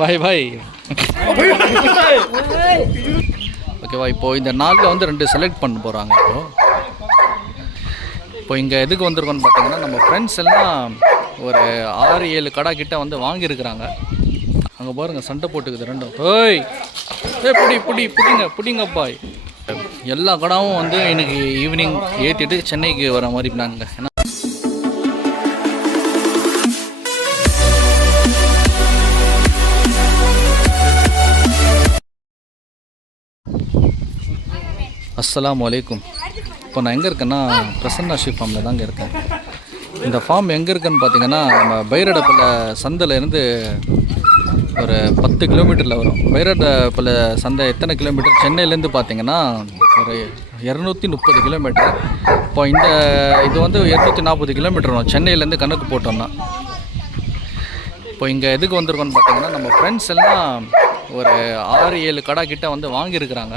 பாய் பாய். ஓகேவா, இப்போது இந்த நாளில் வந்து 2 செலக்ட் பண்ண போகிறாங்க. இப்போ இங்கே எதுக்கு வந்திருக்கோன்னு பார்த்தீங்கன்னா, நம்ம ஃப்ரெண்ட்ஸ் எல்லாம் ஒரு 6-7 கடை கிட்ட வந்து வாங்கியிருக்கிறாங்க. அங்கே பாருங்கள், சண்டை போட்டுக்குது ரெண்டும். ஓய் பிடிங்க பாய். எல்லா கடாவும் வந்து எனக்கு ஈவினிங் ஏற்றிட்டு சென்னைக்கு வர மாதிரி பிளானுங்க. ஏன்னா அஸ்ஸலாமு அலைக்கும். இப்போ நான் எங்கே இருக்கேன்னா, பிரசன்னா ஃபார்மில் தாங்க இருக்கேன். இந்த ஃபார்ம் எங்கே இருக்குன்னு பார்த்தீங்கன்னா, நம்ம பைரெடிப்பாlle சந்தையிலேருந்து ஒரு 10 கிலோமீட்டரில் வரும். பைரெடிப்பாlle சந்தை எத்தனை கிலோமீட்டர்? சென்னையிலேருந்து பார்த்தீங்கன்னா ஒரு 230 கிலோமீட்டர். இப்போ இது வந்து 240 கிலோமீட்டர் வரும் சென்னையிலேருந்து கணக்கு போட்டோம்னா. இப்போ இங்கே எதுக்கு வந்திருக்கோன்னு பார்த்தீங்கன்னா, நம்ம ஃப்ரெண்ட்ஸ் எல்லாம் ஒரு 6-7 கடை கிட்ட வந்து வாங்கியிருக்கிறாங்க.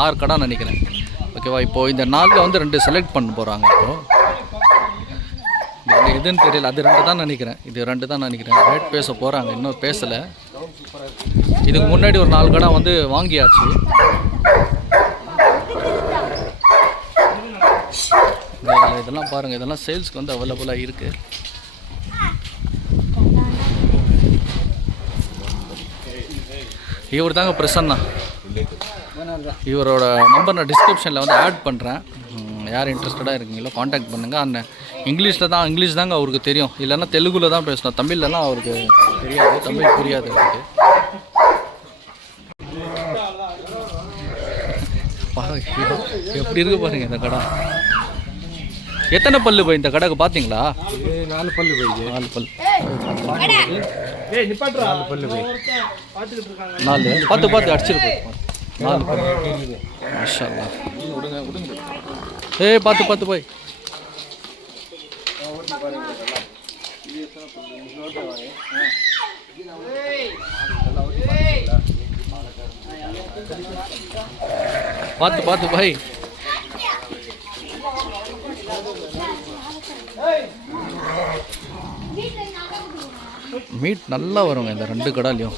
6 கடை நினைக்கிறேன். ஓகேவா, இப்போது இந்த நாளில் வந்து 2 செலக்ட் பண்ண போகிறாங்க. இப்போது எதுன்னு தெரியல, அது 2 தான் நினைக்கிறேன். இது 2 தான் நினைக்கிறேன். ரேட் பேச போகிறாங்க, இன்னும் பேசலை. இதுக்கு முன்னாடி ஒரு 4 கடை வந்து வாங்கியாச்சு. இதெல்லாம் பாருங்கள், இதெல்லாம் சேல்ஸ்க்கு வந்து அவைலபிளாக இருக்குது. இவர் தாங்க பிரசன்னா. இவரோட நம்பர் நான் டிஸ்கிரிப்ஷனில் வந்து ஆட் பண்ணுறேன். யார் இன்ட்ரெஸ்டடாக இருக்கீங்களோ காண்டாக்ட் பண்ணுங்கள். அந்த இங்கிலீஷ் தாங்க அவருக்கு தெரியும். இல்லைன்னா தெலுங்குல தான் பேசணும், தமிழ்லலாம் அவருக்கு தெரியாது, தமிழ் புரியாது அவருக்கு. எப்படி இருக்கு பாருங்க இந்த கடை. எத்தனை பல்லு போய் இந்த கடைக்கு பார்த்தீங்களா? 4 பல்லு போய். 4 பல். 4 பல்லு போய். 4 பார்த்து அடிச்சிருப்போம். 4 பல்லு. மாஷா அல்லாஹ். பார்த்து போய். பார்த்து போய். மீட் நல்லா வருங்க இந்த 2 கடாலையும்.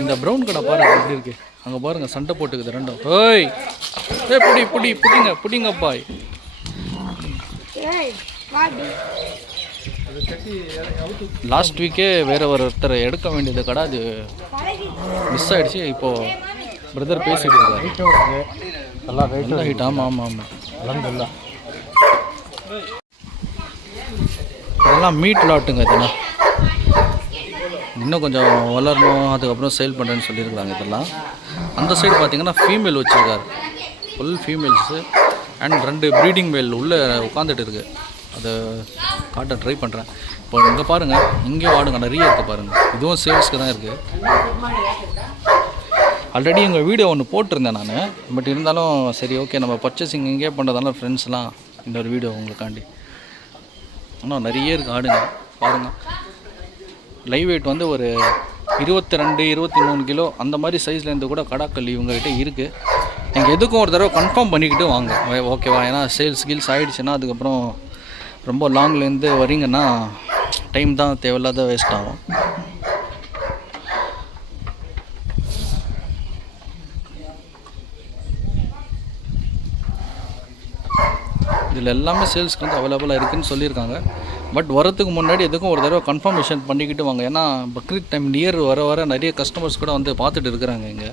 இந்த ப்ரௌன் கடை பாருங்க எப்படி இருக்கு. அங்கே பாருங்க, சண்டை போட்டுக்குது ரெண்டும். ஓய் பிடிங்க பாய். லாஸ்ட் வீக்கே வேற ஒருத்தர் எடுக்க வேண்டியது கடை, அது மிஸ் ஆகிடுச்சு. இப்போது பிரதர் பேசிட்டு இருக்காரு. நல்லா ஹீட். ஆமாம். இதெல்லாம் மீட் லாட்டுங்க. இதெல்லாம் இன்னும் கொஞ்சம் வளரணும், அதுக்கப்புறம் சேல் பண்ணுறேன்னு சொல்லியிருக்காங்க. இதெல்லாம் அந்த சைடு பார்த்தீங்கன்னா ஃபீமேல் வச்சுருக்காரு, ஃபுல் ஃபீமேல்ஸு அண்ட் 2 ப்ரீடிங் மேல் உள்ளே உட்காந்துட்டு இருக்குது. அதை காட்ட ட்ரை பண்ணுறேன். இப்போ இங்கே பாருங்கள், இங்கே வாடுங்க நிறைய இருக்குது பாருங்கள். இதுவும் சேல்ஸ்க்கு தான் இருக்குது. ஆல்ரெடி எங்கள் வீடியோ ஒன்று போட்டிருந்தேன் நான். பட் இருந்தாலும் சரி, ஓகே, நம்ம பர்ச்சேசிங் இங்கே பண்ணுறதால ஃப்ரெண்ட்ஸ்லாம் இன்னொரு வீடியோ உங்களுக்காண்டி. ஆனால் நிறைய இருக்குது ஆடுங்க பாருங்கள். லைவ் வெயிட் வந்து ஒரு 22-23 கிலோ அந்த மாதிரி சைஸ்லேருந்து கூட கடாக்கள் இவங்ககிட்ட இருக்குது. நீங்கள் எதுக்கும் ஒரு தடவை கன்ஃபார்ம் பண்ணிக்கிட்டு வாங்க, ஓகேவா? ஏன்னா சேல்ஸ் ஆகிடுச்சுன்னா அதுக்கப்புறம் ரொம்ப லாங்லேருந்து வரீங்கன்னா டைம் தான் தேவையில்லாத வேஸ்ட் ஆகும். இதில் எல்லாமே சேல்ஸ்க்கு வந்து அவைலபிளாக இருக்குதுன்னு சொல்லியிருக்காங்க. பட் வரத்துக்கு முன்னாடி எதுக்கும் ஒரு தடவை கன்ஃபர்மேஷன் பண்ணிக்கிட்டு வாங்க. ஏன்னா பக்ரீத் டைம் நியர் வர நிறைய கஸ்டமர்ஸ் கூட வந்து பார்த்துட்டு இருக்கிறாங்க இங்கே.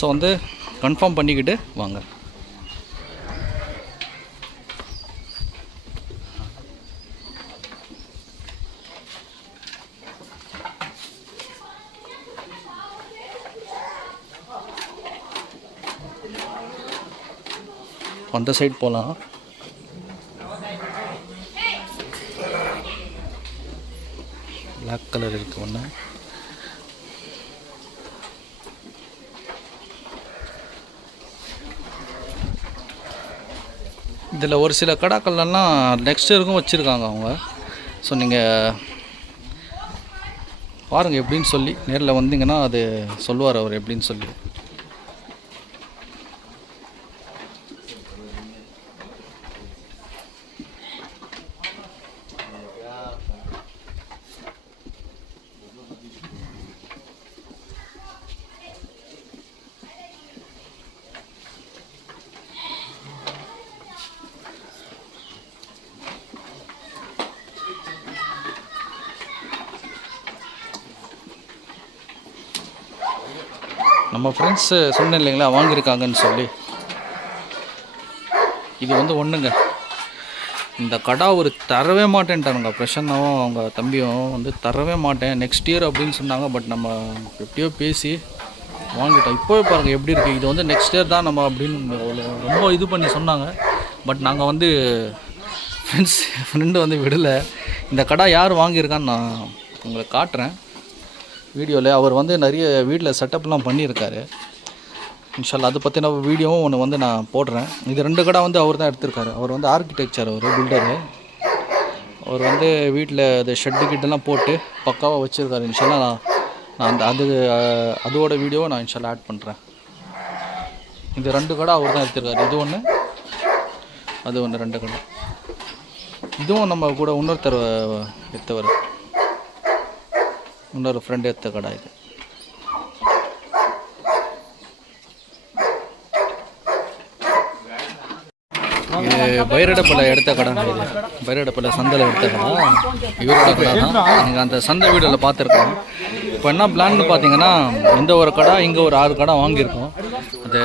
ஸோ வந்து கன்ஃபார்ம் பண்ணிக்கிட்டு வாங்க. அந்த சைடு போகலாம். பிளாக் கலர் இருக்கு ஒன்று. இதில் ஒரு சில கடாக்கள்லாம் நெக்ஸ்ட் இருக்கும் வச்சுருக்காங்க அவங்க. ஸோ நீங்கள் பாருங்கள் எப்படின்னு சொல்லி, நேரில் வந்தீங்கன்னா அது சொல்லுவார் அவர் எப்படின்னு சொல்லி. நம்ம ஃப்ரெண்ட்ஸு சொன்னேன் இல்லைங்களா வாங்கியிருக்காங்கன்னு சொல்லி. இது வந்து ஒன்றுங்க, இந்த கடா ஒரு தரவே மாட்டேன்ட்டானுங்க. பிரசன்னாவும் அவங்க தம்பியும் வந்து தரவே மாட்டேன் நெக்ஸ்ட் இயர் அப்படின்னு சொன்னாங்க. பட் நம்ம எப்படியோ பேசி வாங்கிட்டோம். இப்போவே பாருங்கள் எப்படி இருக்குது. இது வந்து நெக்ஸ்ட் இயர் தான் நம்ம அப்படின்னு ரொம்ப இது பண்ணி சொன்னாங்க. பட் நாங்கள் வந்து ஃப்ரெண்டு வந்து விடலை. இந்த கடா யார் வாங்கியிருக்கான்னு நான் உங்களுக்கு காட்டுறேன் வீடியோவில். அவர் வந்து நிறைய வீட்டில் செட்டப்லாம் பண்ணியிருக்காரு. இன்ஷால்லா அதை பற்றின வீடியோவும் ஒன்று வந்து நான் போடுறேன். இது 2 கடை வந்து அவர் தான் எடுத்திருக்காரு. அவர் வந்து ஆர்கிடெக்சர், அவர் பில்டரு. அவர் வந்து வீட்டில் அது ஷெட்டு கிட்டெல்லாம் போட்டு பக்காவாக வச்சுருக்காரு. இன்ஷால்லா நான் அதோட வீடியோவை நான் இன்ஷால்லா ஆட் பண்ணுறேன். இந்த 2 கடை அவர் தான் எடுத்திருக்காரு. இது ஒன்று, அது ஒன்று, 2 கடை. இதுவும் நம்ம கூட இன்னொருத்தர் எடுத்தவர், இன்னொரு ஃப்ரெண்ட் எடுத்த கடை இது. இது பைரடப்பள்ளி எடுத்த கடை. இது பைரடப்பள்ளி சந்தையில் எடுத்த கடை, இவரோட கடை தான். நீங்கள் அந்த சந்தை வீடியோவில் பார்த்துருக்கோம். இப்போ என்ன பிளான்னு பார்த்தீங்கன்னா, இந்த ஒரு கடை இங்கே ஒரு 6 கடை வாங்கியிருக்கோம். அது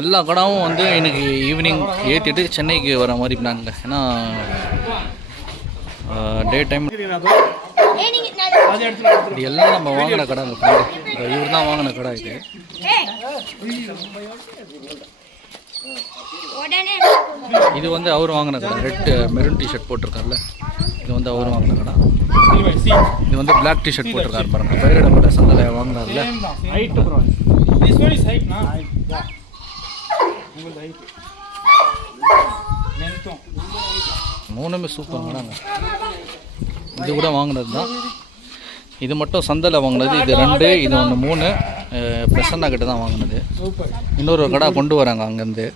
எல்லா கடாவும் வந்து இன்றைக்கி ஈவினிங் ஏற்றிட்டு சென்னைக்கு வர மாதிரி பிளான்ங்க. ஏன்னா டே டைம் இது எல்லாம் நம்ம வாங்கின கடை. இவர் தான் வாங்கின கடை இது. இது வந்து அவர் வாங்கின கடை. ரெட் மெரூன் டிஷர்ட் போட்டிருக்காருல்ல, இது வந்து அவர் வாங்கின கடை. இது வந்து பிளாக் டிஷர்ட் போட்டிருக்காரு பாருங்க. பைரடப்பள்ளி சந்தையில் வாங்கினார்ல. மூணுமே சூப்பர் கடாங்க. இது கூட வாங்கினது தான். இது மட்டும் சந்தையில் வாங்கினது. இது 2, இது ஒன்று 3. பிரசன்னா கிட்ட தான் வாங்கினது. இன்னொரு கடை கொண்டு வராங்க அங்கேருந்து.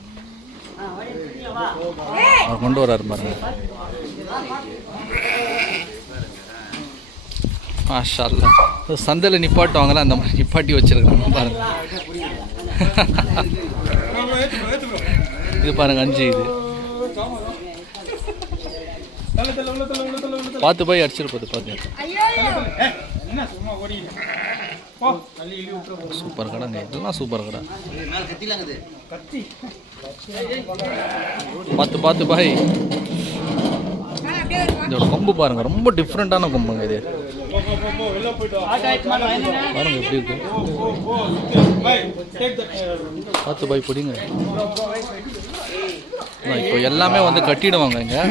அவர் கொண்டு வராரு பாருங்க. மாஷா அல்லாஹ். சந்தையில் நிப்பாட்டுவாங்களா அந்த மாதிரி நிப்பாட்டி வச்சுருக்காங்க பாருங்க. இது பாருங்க 5. இது பார்த்து போய் அடிச்சிருப்பது பார்த்து. சூப்பர் கடைங்க, இதெல்லாம் சூப்பர் கடை. பார்த்து பாய். இதோட கொம்பு பாருங்க, ரொம்ப டிஃப்ரெண்டான கொம்புங்க இது. பாருங்க எப்படி இருக்கு. பார்த்து பாய் பிடிங்க. இப்போ எல்லாமே வந்து கட்டிடுவாங்க இங்கே.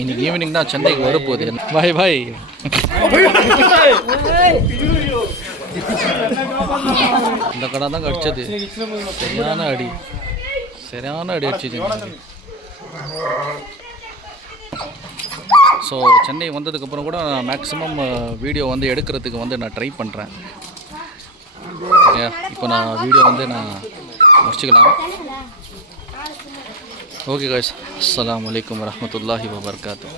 இன்னைக்கு ஈவினிங் தான் சென்னைக்கு வரப்போகுது. பாய் பாய். இந்த கடை தான் கடிச்சது. சரியான அடி அடிச்சிச்சு. ஸோ சென்னை வந்ததுக்கப்புறம் கூட நான் மேக்ஸிமம் வீடியோ வந்து எடுக்கிறதுக்கு வந்து நான் ட்ரை பண்ணுறேன். இப்போ நான் வீடியோ வந்து நான் முடிச்சுக்கலாம். ஓகே காய்ஸ், அஸ்ஸலாமு அலைக்கும் வரஹ்மத்துல்லாஹி வபரகாத்துஹு.